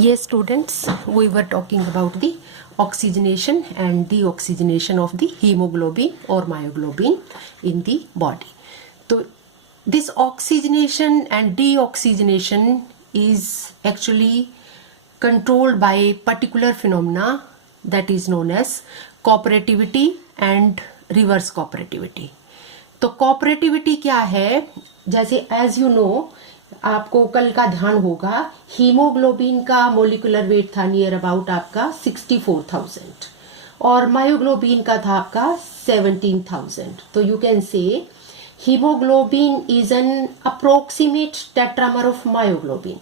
Yes, students, we were talking about the oxygenation and deoxygenation of the hemoglobin or myoglobin in the body. So, this oxygenation and deoxygenation is actually controlled by a particular phenomena that is known as cooperativity and reverse cooperativity. तो cooperativity क्या है? जैसे as you know, आपको कल का ध्यान होगा, haemoglobin का मोलिकुलर वेट था नियर अबाउट आपका 64,000 और मायोग्लोबिन का था आपका 17,000. तो you can say haemoglobin is an approximate tetramer of myoglobin,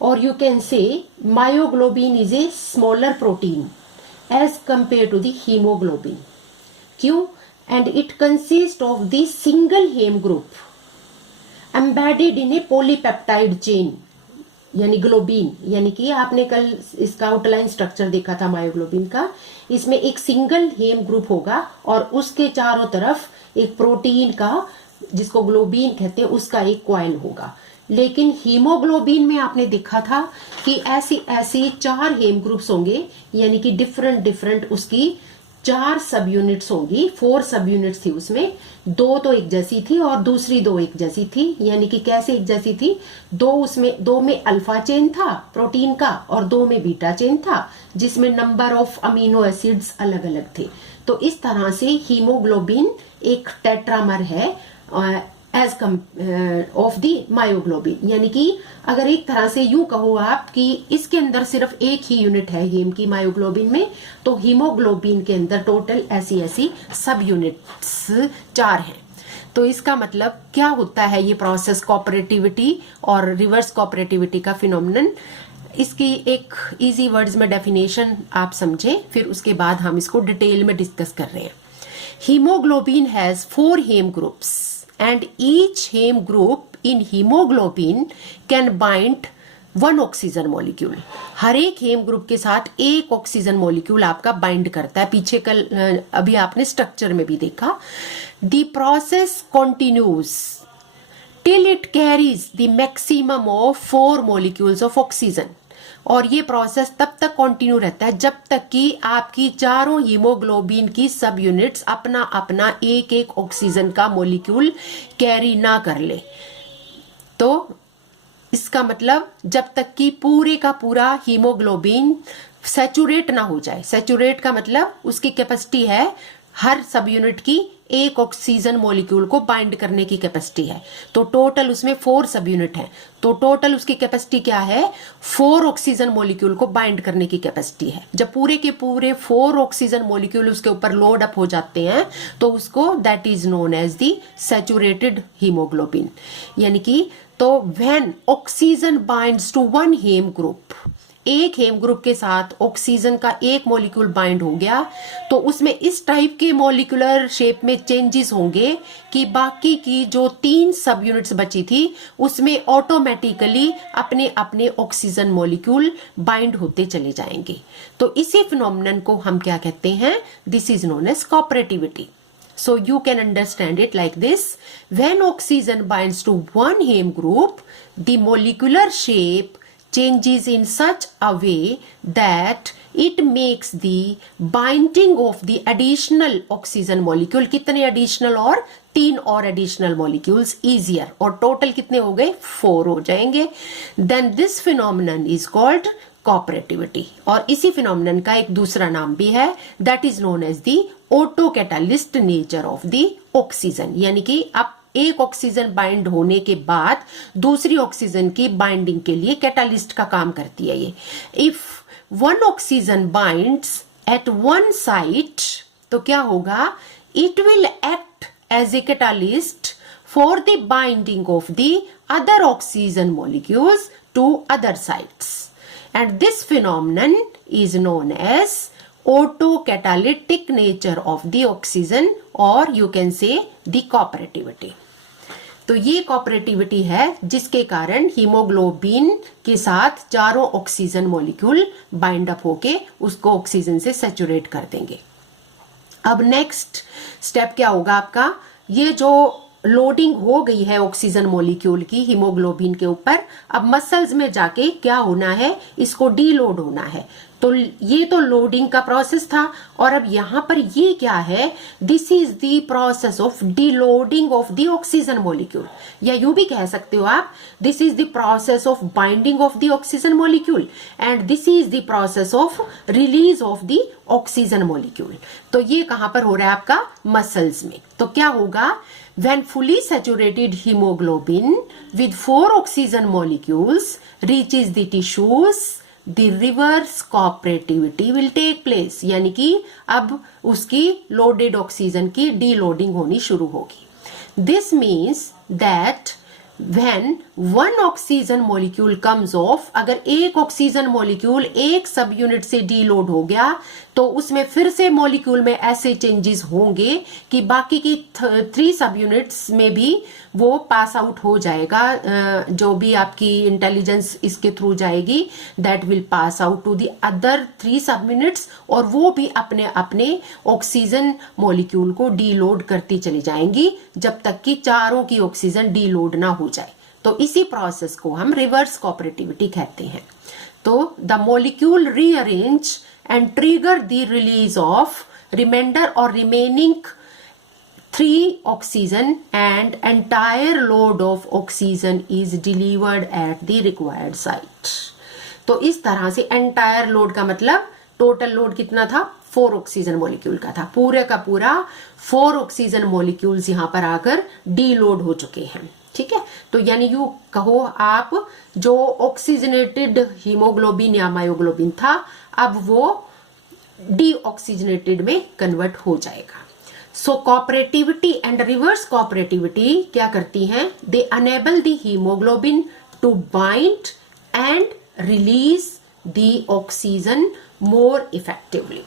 और you can say myoglobin is a smaller protein as compared to the haemoglobin. क्यों? And it consist of the single haem group embedded in a polypeptide chain, यानी globin. यानी कि आपने कल इसका outline structure देखा था मायोग्लोबिन का. इसमें एक सिंगल हेम ग्रुप होगा और उसके चारों तरफ एक प्रोटीन का, जिसको ग्लोबिन कहते हैं, उसका एक कॉइल होगा. लेकिन हीमोग्लोबिन में आपने देखा था कि ऐसी ऐसी 4 हेम ग्रुप्स होंगे, यानी कि डिफरेंट उसकी 4 सब यूनिट्स होंगी. 4 सब यूनिट्स थी उसमें. 2 तो एक जैसी थी और दूसरी 2 एक जैसी थी. यानी कि कैसे एक जैसी थी? 2 में अल्फा चेन था प्रोटीन का और 2 में बीटा चेन था, जिसमें नंबर ऑफ अमीनो एसिड्स अलग अलग थे. तो इस तरह से हीमोग्लोबिन एक टेट्रामर है एज ऑफ दी मायोग्लोबिन. यानी कि अगर एक तरह से यूं कहो आप कि इसके अंदर सिर्फ एक ही यूनिट है हेम की मायोग्लोबिन में, तो हीमोग्लोबिन के अंदर टोटल ऐसी सब यूनिट्स 4 हैं. तो इसका मतलब क्या होता है ये प्रोसेस कोऑपरेटिविटी और रिवर्स कोऑपरेटिविटी का फिनोमिनन? इसकी एक इजी वर्ड्स में डेफिनेशन आप समझे, फिर उसके बाद हम इसको डिटेल में डिस्कस कर रहे हैं. Haemoglobin has 4 haem groups and each heme group in hemoglobin can bind 1 oxygen molecule. हर एक हेम ग्रुप के साथ एक ऑक्सीजन मॉलिक्यूल आपका बाइंड करता है. पीछे कल अभी आपने स्ट्रक्चर में भी देखा. The process continues till it carries the maximum of 4 molecules of oxygen. और ये प्रोसेस तब तक कंटिन्यू रहता है जब तक कि आपकी चारों हीमोग्लोबिन की सब यूनिट्स अपना अपना एक एक ऑक्सीजन का मॉलिक्यूल कैरी ना कर ले. तो इसका मतलब जब तक कि पूरे का पूरा हीमोग्लोबिन सैचुरेट ना हो जाए. सैचुरेट का मतलब उसकी कैपेसिटी है हर सब यूनिट की एक ऑक्सीजन मॉलिक्यूल को बाइंड करने की कैपेसिटी है. तो टोटल उसमें 4 सब यूनिट है. तो टोटल उसकी कैपेसिटी क्या है? 4 ऑक्सीजन मॉलिक्यूल को बाइंड करने की कैपेसिटी है. जब पूरे के पूरे 4 ऑक्सीजन मॉलिक्यूल उसके ऊपर लोड अप हो जाते हैं तो उसको that is known as the saturated haemoglobin. यानी कि तो when oxygen binds to 1 haem group, एक हेम ग्रुप के साथ ऑक्सीजन का एक मॉलिक्यूल बाइंड हो गया, तो उसमें इस टाइप के मॉलिक्यूलर शेप में चेंजेस होंगे कि बाकी की जो 3 सब यूनिट्स बची थी उसमें ऑटोमेटिकली अपने अपने ऑक्सीजन मॉलिक्यूल बाइंड होते चले जाएंगे. तो इसी फिनोमिनन को हम क्या कहते हैं? This is known as cooperativity. So you can understand it like this. When oxygen binds to 1 heme group, the molecular shape changes in such a way that it makes the binding of the additional oxygen molecule, कितने additional? और 3 और additional molecules easier. और total कितने हो गए? 4 हो जाएंगे. Then this phenomenon is called cooperativity. और इसी phenomenon का एक दूसरा नाम भी है, that is known as the autocatalyst nature of the oxygen. यानी कि अब एक ऑक्सीजन बाइंड होने के बाद दूसरी ऑक्सीजन की बाइंडिंग के लिए कैटालिस्ट का काम करती है ये. If 1 oxygen binds at 1 site, तो क्या होगा? It will act as a catalyst for the binding of the other oxygen molecules to other sites. And this phenomenon is known as autocatalytic nature of the oxygen, or you can say the cooperativity. तो ये cooperativity है जिसके कारण haemoglobin के साथ चारों oxygen molecule bind up होके उसको ऑक्सीजन से सैचुरेट कर देंगे. अब नेक्स्ट स्टेप क्या होगा आपका? ये जो लोडिंग हो गई है ऑक्सीजन मॉलिक्यूल की हीमोग्लोबिन के ऊपर, अब मसल्स में जाके क्या होना है, इसको डीलोड होना है। तो ये तो लोडिंग का प्रोसेस था, और अब यहां पर ये क्या है, this is the process of deloading of the oxygen molecule, या यूं भी कह सकते हो आप, this is the process of binding of the oxygen molecule and this is the process of release of the oxygen molecule. तो ये कहां पर हो रहा है आपका, मसल्स में। तो क्या होगा, when fully saturated hemoglobin with 4 oxygen molecules reaches the tissues, the reverse cooperativity will take place, यानी कि अब उसकी लोडेड ऑक्सीजन की डीलोडिंग होनी शुरू होगी। This means that when one oxygen molecule comes off, अगर एक ऑक्सीजन मॉलिक्यूल एक सब यूनिट से डीलोड हो गया तो उसमें फिर से मॉलिक्यूल में ऐसे चेंजेस होंगे कि बाकी की 3 सब यूनिट्स में भी वो पास आउट हो जाएगा। जो भी आपकी इंटेलिजेंस इसके थ्रू जाएगी, that will pass out to the other 3 सब यूनिट्स, और वो भी अपने अपने ऑक्सीजन मॉलिक्यूल को डीलोड करती चली जाएंगी जब तक कि चारों की ऑक्सीजन डीलोड ना हो जाए। तो इसी प्रोसेस को हम रिवर्स कोऑपरेटिविटी कहते हैं। तो the molecule rearrange and trigger the release of remainder or remaining 3 oxygen, and entire load of oxygen is delivered at the required site। तो इस तरह से entire load का मतलब टोटल लोड कितना था, 4 ऑक्सीजन मॉलिक्यूल का था, पूरे का पूरा 4 ऑक्सीजन मॉलिक्यूल्स यहां पर आकर डीलोड हो चुके हैं। ठीक है, तो यानी यू कहो आप, जो ऑक्सीजनेटेड हीमोग्लोबिन या मायोग्लोबिन था, अब वो डीऑक्सीजनेटेड में कन्वर्ट हो जाएगा। So cooperativity and reverse cooperativity क्या करती हैं, they enable the haemoglobin to bind and release the oxygen more effectively.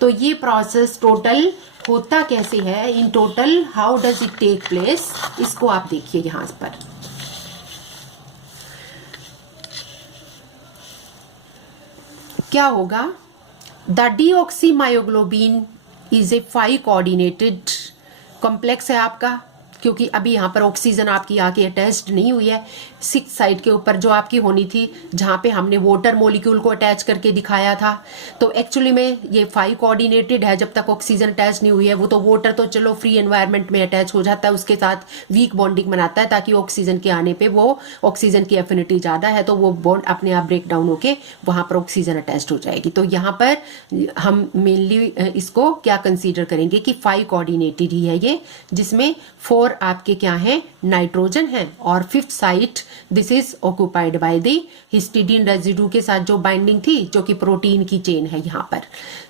तो ये प्रोसेस टोटल होता कैसे है, in total how does it take place, इसको आप देखिए यहां पर। क्या होगा, the deoxymyoglobin is a 5 coordinated complex है आपका, क्योंकि अभी यहाँ पर ऑक्सीजन आपकी आके अटैच्ड नहीं हुई है। 6 साइड के ऊपर जो आपकी होनी थी, जहाँ पे हमने वाटर मॉलिक्यूल को अटैच करके दिखाया था, तो एक्चुअली में ये 5 कोऑर्डिनेटेड है। जब तक ऑक्सीजन अटैच नहीं हुई है, वो तो वाटर तो चलो फ्री एनवायरनमेंट में अटैच हो जाता है, उसके साथ वीक बॉन्डिंग बनाता है, ताकि ऑक्सीजन के आने पे वो ऑक्सीजन की एफिनिटी ज्यादा है तो वो बॉन्ड अपने आप ब्रेक डाउन होके वहां पर ऑक्सीजन अटैच हो जाएगी। तो यहाँ पर हम मेनली इसको क्या कंसीडर करेंगे कि 5 कोऑर्डिनेटेड ही है ये, जिसमें 4 आपके क्या है, नाइट्रोजन है, और 5th site this is occupied by the histidine residue के साथ जो बाइंडिंग थी, जो कि प्रोटीन की चेन है यहाँ पर।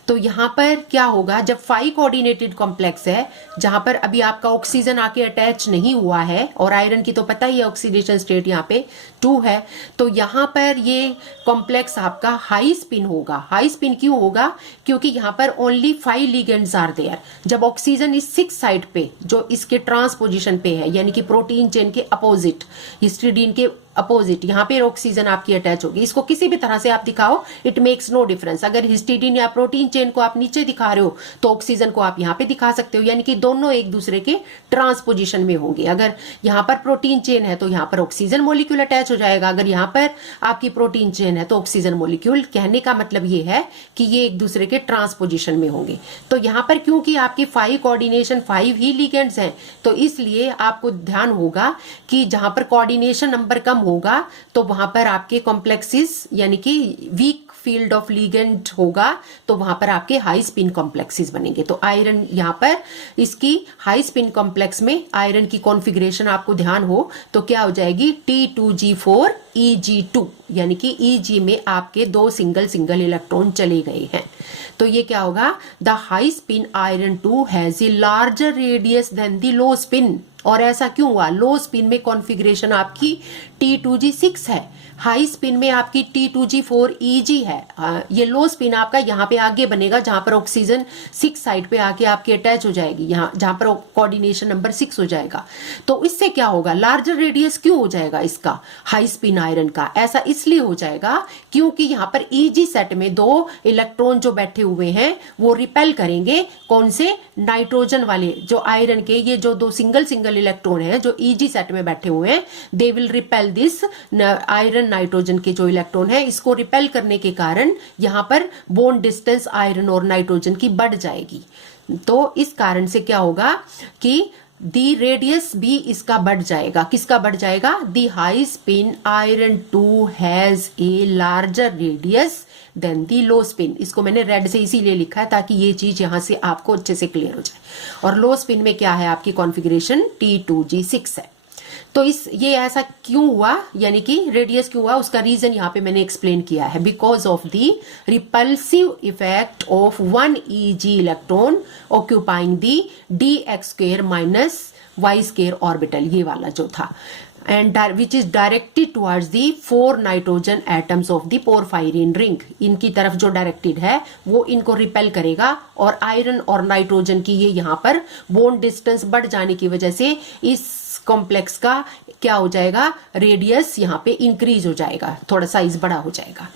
तो यहाँ पर क्या होगा, जब 5 कोऑर्डिनेटेड कॉम्प्लेक्स है, जहां पर अभी आपका ऑक्सीजन आके अटैच नहीं हुआ है, और आयरन की तो पता ही है ऑक्सीडेशन स्टेट यहाँ पे 2 है, तो यहाँ पर ये कॉम्प्लेक्स आपका हाई स्पिन होगा। हाई स्पिन क्यों होगा, क्योंकि यहाँ पर ओनली 5 लिगेंड्स आर देयर। जब ऑक्सीजन इस 6 साइड पे, जो इसके ट्रांसपोजिशन पे है, यानी कि प्रोटीन चेन के अपोजिट, हिस्टिडीन के अपोजिट, यहाँ पे ऑक्सीजन आपकी अटैच होगी। इसको किसी भी तरह से आप दिखाओ, इट मेक्स नो डिफरेंस। अगर हिस्टिडीन या प्रोटीन चेन को आप नीचे दिखा रहे हो, तो ऑक्सीजन को आप यहाँ पे दिखा सकते हो, यानी कि दोनों एक दूसरे के ट्रांसपोजिशन में होंगे। अगर यहाँ पर प्रोटीन चेन है तो यहाँ पर ऑक्सीजन मॉलिक्यूल अटैच हो जाएगा, अगर यहाँ पर आपकी प्रोटीन चेन है तो ऑक्सीजन मॉलिक्यूल। कहने का मतलब ये है कि ये एक दूसरे के ट्रांसपोजिशन में होंगे। तो यहाँ पर क्योंकि आपकी 5 कोऑर्डिनेशन 5 ही लिगेंड्स हैं, तो इसलिए आपको ध्यान होगा कि जहां पर कोऑर्डिनेशन नंबर कम होगा तो वहां पर आपके कॉम्प्लेक्सेस, यानी कि वीक फील्ड ऑफ लिगेंड होगा, तो वहां पर आपके हाई स्पिन कॉम्प्लेक्सेस बनेंगे। तो आयरन यहाँ पर इसकी हाई स्पिन कॉम्प्लेक्स में आयरन की कॉन्फ़िगरेशन आपको ध्यान हो तो क्या हो जाएगी, T2G4 EG2, यानी कि EG में आपके 2 सिंगल इलेक्ट्रॉन चले गए हैं। तो ये क्या होगा, the high spin iron 2 has a larger radius than the low spin. और ऐसा क्यों हुआ, लो स्पिन में कॉन्फ़िगरेशन आपकी T2G6 है, हाई स्पिन में आपकी T2G4 है, ये लो स्पिन आपका यहाँ पे आगे बनेगा जहां पर ऑक्सीजन 6 साइड पे आके आपके अटैच हो जाएगी, यहाँ जहां पर कोऑर्डिनेशन नंबर 6 हो जाएगा। तो इससे क्या होगा, लार्जर रेडियस क्यों हो जाएगा इसका, हाई स्पिन आयरन का? ऐसा इसलिए हो जाएगा क्योंकि यहाँ पर EG सेट में 2 इलेक्ट्रॉन जो बैठे हुए हैं वो रिपेल करेंगे, कौन से, नाइट्रोजन वाले जो आयरन के, ये जो 2 सिंगल इलेक्ट्रॉन है जो EG सेट में बैठे हुए हैं, they will repel this iron, nitrogen के जो इलेक्ट्रॉन है इसको रिपेल करने के कारण यहां पर बॉन्ड डिस्टेंस आयरन और नाइट्रोजन की बढ़ जाएगी। तो इस कारण से क्या होगा कि दी रेडियस भी इसका बढ़ जाएगा। किसका बढ़ जाएगा? The high spin iron 2 has a larger radius than the low spin. इसको मैंने रेड से इसीलिए लिखा है ताकि ये चीज यहां से आपको अच्छे से क्लियर हो जाए। और लो स्पिन में क्या है आपकी कॉन्फ़िगरेशन T2G6 है। तो ये ऐसा क्यों हुआ, यानी कि रेडियस क्यों हुआ, उसका रीजन यहाँ पे मैंने एक्सप्लेन किया है। Because of the repulsive effect of 1 EG electron occupying the dx² minus y² orbital, ये वाला जो था, and which is directed towards the 4 nitrogen atoms of the porphyrin ring। इनकी तरफ जो डायरेक्टेड है वो इनको रिपेल करेगा, और आयरन और नाइट्रोजन की ये यहाँ पर बॉन्ड डिस्टेंस बढ़ जाने की वजह से इस कॉम्प्लेक्स का क्या हो जाएगा, रेडियस यहाँ पे इंक्रीज हो जाएगा, थोड़ा साइज बड़ा हो जाएगा।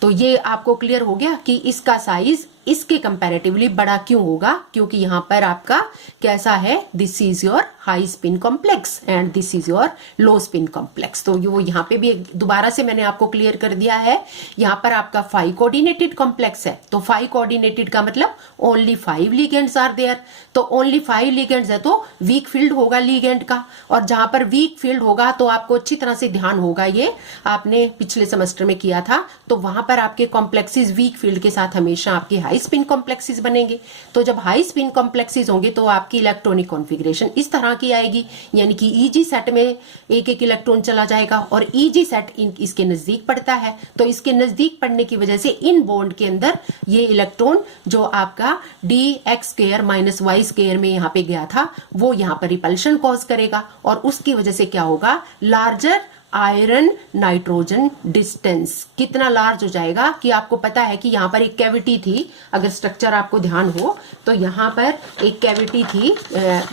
तो ये आपको क्लियर हो गया कि इसका साइज इसके कंपैरेटिवली बड़ा क्यों होगा, क्योंकि यहाँ पर आपका कैसा है, this is your high spin complex and this is your low spin complex. तो वो यहाँ पे भी दोबारा से मैंने आपको क्लियर कर दिया है। यहाँ पर आपका 5 कोऑर्डिनेटेड कॉम्प्लेक्स है, तो 5 कोऑर्डिनेटेड का मतलब ओनली 5 लिगेंड्स आर देयर। तो ओनली 5 लिगेंड्स है तो वीक फील्ड होगा लिगेंड का, और जहां पर वीक फील्ड होगा तो आपको अच्छी तरह से ध्यान होगा, ये आपने पिछले सेमेस्टर में किया था, तो वहां पर आपके कॉम्प्लेक्सेस वीक फील्ड के साथ हमेशा आपके हाई स्पिन कॉम्प्लेक्सेस बनेंगे। तो जब हाई स्पिन कॉम्प्लेक्सेस होंगे तो आपकी इलेक्ट्रॉनिक कॉन्फ़िगरेशन इस तरह की आएगी, यानी कि EG सेट में एक इलेक्ट्रॉन चला जाएगा, और EG सेट इसके नजदीक पड़ता है, तो इसके नजदीक पड़ने की वजह से इन बॉन्ड के अंदर ये इलेक्ट्रॉन जो आपका dx² माइनस y² में यहाँ पे गया था वो यहाँ पर रिपल्शन कॉज करेगा, और उसकी वजह से क्या होगा, लार्जर आयरन नाइट्रोजन डिस्टेंस कितना लार्ज हो जाएगा कि आपको पता है कि यहाँ पर एक कैविटी थी, अगर स्ट्रक्चर आपको ध्यान हो तो यहाँ पर एक कैविटी थी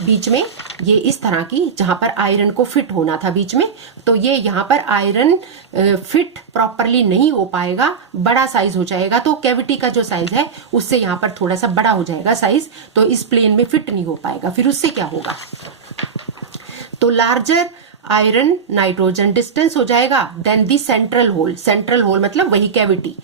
बीच में, ये इस तरह की, जहां पर आयरन को फिट होना था बीच में, तो ये यहाँ पर आयरन फिट प्रॉपरली नहीं हो पाएगा, बड़ा साइज हो जाएगा, तो कैविटी का जो साइज है उससे यहाँ पर थोड़ा सा बड़ा हो जाएगा साइज, तो इस प्लेन में फिट नहीं हो पाएगा। फिर उससे क्या होगा, तो लार्जर आयरन नाइट्रोजन डिस्टेंस हो जाएगा than the central hole, central hole मतलब वही कैविटी।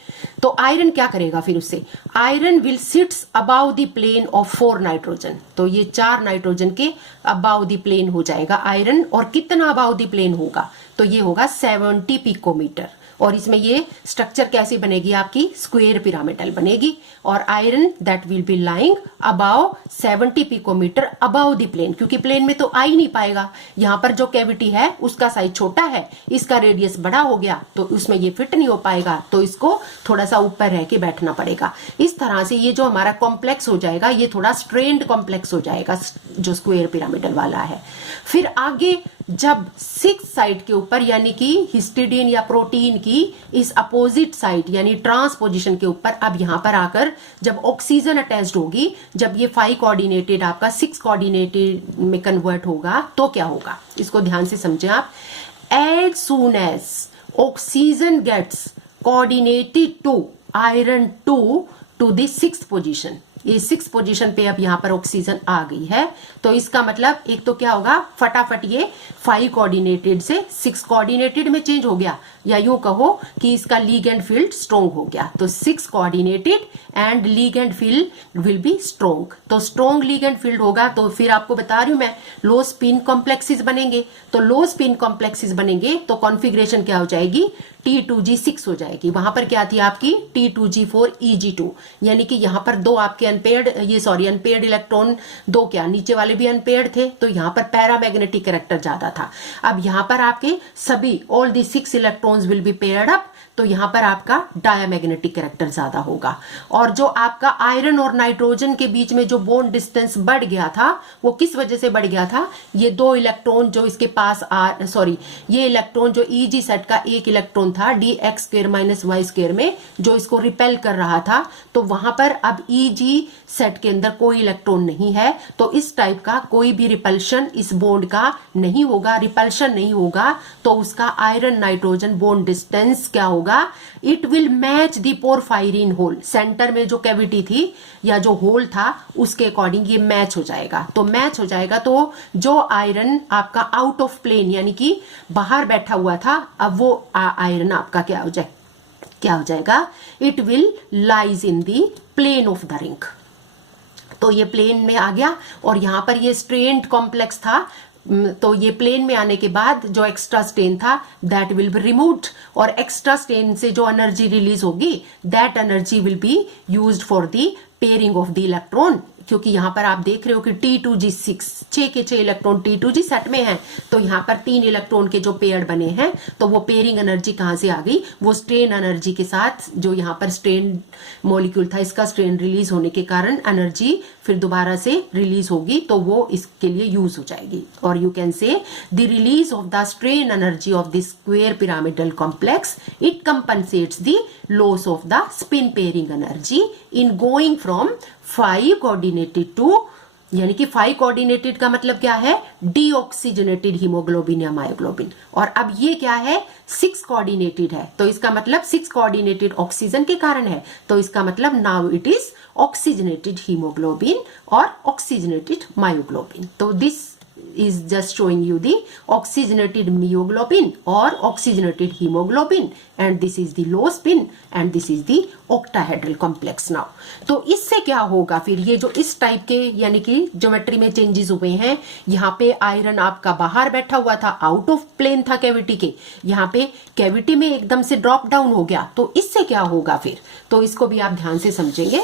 तो आयरन क्या करेगा फिर उससे, iron will sits above the plane of 4 nitrogen, तो ये 4 नाइट्रोजन के अबाउ द प्लेन हो जाएगा आयरन, और कितना अबाउ द प्लेन होगा, तो ये होगा 70 पिकोमीटर, और इसमें ये स्ट्रक्चर कैसी बनेगी आपकी, स्क्वायर पिरामिडल बनेगी, और iron that will be lying above 70 picometre above the plane, क्योंकि प्लेन में तो आ ही नहीं पाएगा, यहाँ पर जो कैविटी है उसका साइज छोटा है, इसका रेडियस बड़ा हो गया, तो उसमें ये फिट नहीं हो पाएगा, तो इसको थोड़ा सा ऊपर रह के बैठना पड़ेगा। इस तरह से ये जो हमारा कॉम्प्लेक्स हो जाएगा ये थोड़ा स्ट्रेन्ड कॉम्प्लेक्स हो जाएगा जो स्क्वायर पिरामिडल वाला है। फिर आगे जब 6 साइड के ऊपर, यानी कि हिस्टिडीन या प्रोटीन की इस अपोजिट साइड यानी ट्रांसपोजिशन के ऊपर, अब यहां पर आकर जब ऑक्सीजन अटैच्ड होगी, जब ये 5 कोऑर्डिनेटेड आपका 6 कोऑर्डिनेटेड में कन्वर्ट होगा, तो क्या होगा, इसको ध्यान से समझें आप। As soon as oxygen gets coordinated to iron 2 to the 6th position, ये 6th पोजीशन पे अब यहाँ पर ऑक्सीजन आ गई है, तो इसका मतलब एक तो क्या होगा, फटाफट ये 5 कोऑर्डिनेटेड से 6 कोऑर्डिनेटेड में चेंज हो गया, या यूं कहो कि इसका लीगेंड फील्ड स्ट्रॉन्ग हो गया, तो 6 coordinated and ligand field will be strong, तो स्ट्रॉन्ग लीगेंड फील्ड होगा, तो फिर आपको बता रही हूं मैं, लो स्पिन कॉम्प्लेक्सेस बनेंगे, तो लो स्पिन कॉम्प्लेक्सेस बनेंगे तो कॉन्फ़िगरेशन क्या हो जाएगी, T2G6 हो जाएगी। वहां पर क्या थी आपकी T2G4 यानी कि यहाँ पर 2 आपके अनपेयर्ड इलेक्ट्रॉन, 2 क्या नीचे वाले भी अनपेयर्ड थे, तो यहाँ पर पैरामैग्नेटिक कैरेक्टर ज्यादा था। अब यहाँ पर आपके सभी all the 6 electrons will be paired up, तो यहाँ पर आपका डायमैग्नेटिक कैरेक्टर ज्यादा होगा, और जो आपका आयरन और नाइट्रोजन के बीच में जो बॉन्ड डिस्टेंस बढ़ गया था वो किस वजह से बढ़ गया था, ये 2 इलेक्ट्रॉन जो इसके पास ये इलेक्ट्रॉन जो EG सेट का एक इलेक्ट्रॉन इलेक्ट्रॉन था d x square minus y square में जो इसको रिपेल कर रहा था, तो वहां पर अब Eg सेट के अंदर कोई इलेक्ट्रॉन नहीं है, तो इस टाइप का कोई भी रिपल्शन इस बॉन्ड का नहीं होगा, रिपल्शन नहीं होगा, तो उसका आयरन नाइट्रोजन बॉन्ड डिस्टेंस क्या होगा, it will match the porphyrin hole. Centre में जो कैविटी थी या जो होल था उसके अकॉर्डिंग ये मैच हो जाएगा। तो मैच हो जाएगा तो जो आयरन आपका आउट ऑफ प्लेन यानी कि बाहर बैठा हुआ था, अब वो आयरन आपका क्या हो जाएगा, it will lies in the plane of the ring. तो ये प्लेन में आ गया और यहां पर ये स्ट्रेन्ड कॉम्प्लेक्स था, तो ये प्लेन में आने के बाद जो एक्स्ट्रा स्ट्रेन था दैट विल बी रिमूव्ड, और एक्स्ट्रा स्ट्रेन से जो एनर्जी रिलीज होगी that energy will be used for the pairing of the electron. क्योंकि यहां पर आप देख रहे हो कि T2G6 6 के 6 इलेक्ट्रॉन T2G सेट में हैं, तो यहां पर 3 इलेक्ट्रॉन के जो पेयर बने हैं, तो वो पेयरिंग एनर्जी कहां से आ गई, वो स्ट्रेन एनर्जी के साथ जो यहां पर स्ट्रेन मॉलिक्यूल था इसका स्ट्रेन रिलीज होने के कारण एनर्जी फिर दोबारा से रिलीज होगी, तो वो इसके लिए यूज हो जाएगी। और you can say the release of the strain energy of the square pyramidal complex, it compensates the loss of the spin pairing energy in going from 5 coordinated to, यानी कि 5 कोऑर्डिनेटेड का मतलब क्या है, डीऑक्सीजनेटेड हीमोग्लोबिन या myoglobin, और अब ये क्या है 6 कोऑर्डिनेटेड है, तो इसका मतलब 6 कोऑर्डिनेटेड ऑक्सीजन के कारण है, तो इसका मतलब now it is oxygenated haemoglobin और ऑक्सीजनेटेड मायोग्लोबिन। तो this is just showing you the oxygenated myoglobin or oxygenated hemoglobin, and this is the low spin and this is the octahedral complex now। तो इससे क्या होगा फिर, ये जो इस टाइप के यानी कि ज्योमेट्री में चेंजेस हुए हैं, यहाँ पे आयरन आपका बाहर बैठा हुआ था, आउट ऑफ प्लेन था कैविटी के, यहाँ पे कैविटी में एकदम से ड्रॉप डाउन हो गया, तो इससे क्या होगा फिर, तो इसको भी आप ध्यान से समझेंगे।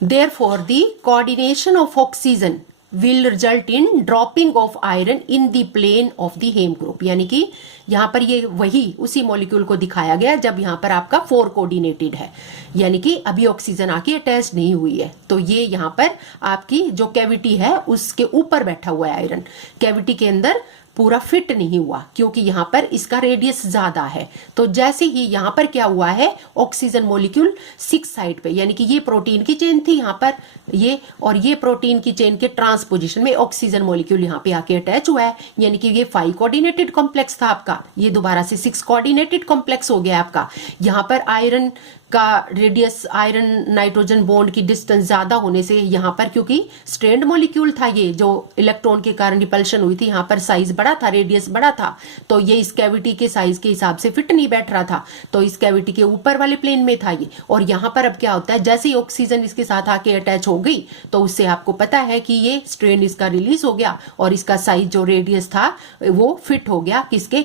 Therefore, the coordination of oxygen will result in dropping of iron in the plane of the Hem group। यानी कि यहाँ पर ये वही उसी मॉलिक्यूल को दिखाया गया जब यहाँ पर आपका 4 कोऑर्डिनेटेड है, यानी कि अभी ऑक्सीजन आके अटैच नहीं हुई है, तो ये यहाँ पर आपकी जो कैविटी है उसके ऊपर बैठा हुआ है आयरन, कैविटी के अंदर पूरा फिट नहीं हुआ क्योंकि यहाँ पर इसका रेडियस ज्यादा है। तो जैसे ही यहाँ पर क्या हुआ है, ऑक्सीजन मॉलिक्यूल 6 साइड पे, यानी कि ये प्रोटीन की चेन थी यहाँ पर ये, और ये प्रोटीन की चेन के ट्रांसपोजिशन में ऑक्सीजन मॉलिक्यूल यहाँ पे आके अटैच हुआ है, यानी कि ये 5 कोऑर्डिनेटेड कॉम्प्लेक्स था आपका, ये दोबारा से 6 कोऑर्डिनेटेड कॉम्प्लेक्स हो गया आपका। यहाँ पर आयरन का रेडियस, आयरन नाइट्रोजन बॉन्ड की डिस्टेंस ज्यादा होने से यहाँ पर क्योंकि स्ट्रेंड मॉलिक्यूल था ये जो इलेक्ट्रॉन के कारण रिपल्शन हुई थी, यहाँ पर साइज बड़ा था, रेडियस बड़ा था, तो ये इस कैविटी के साइज के हिसाब से फिट नहीं बैठ रहा था, तो इस कैविटी के ऊपर वाले प्लेन में था ये। और यहाँ पर अब क्या होता है, जैसे ही ऑक्सीजन इसके साथ आके अटैच हो गई तो उससे आपको पता है कि ये स्ट्रेन इसका रिलीज हो गया और इसका साइज जो रेडियस था वो फिट हो गया किसके